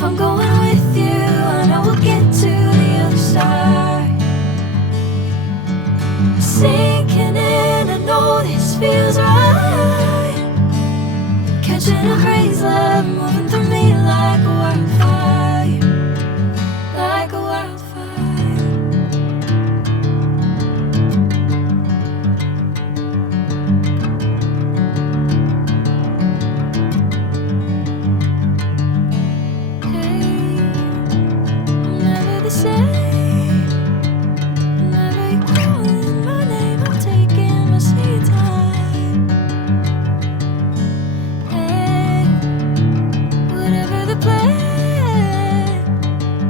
If I'm going with you, I know we'll get to the other side. Sinking in, I know this feels right. Catching a crazy love, moving through me like a wildfire, like a wildfire. Hey, I'm never the same. Whenever you're calling my name, I'm taking my sweet time. Hey, whatever the plan,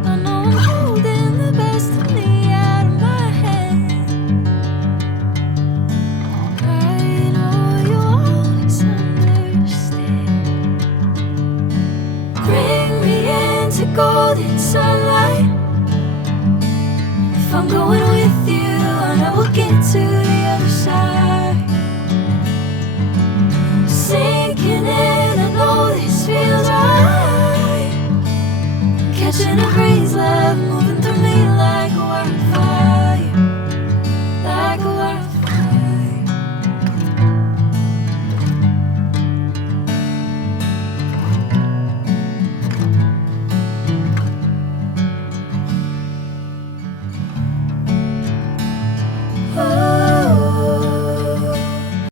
I know I'm holding the best of me out of my hand. I know you'll always understand. Bring me into golden sunlight. If I'm going with you, I know we'll get to the other side. Sinking in, I know this feels right.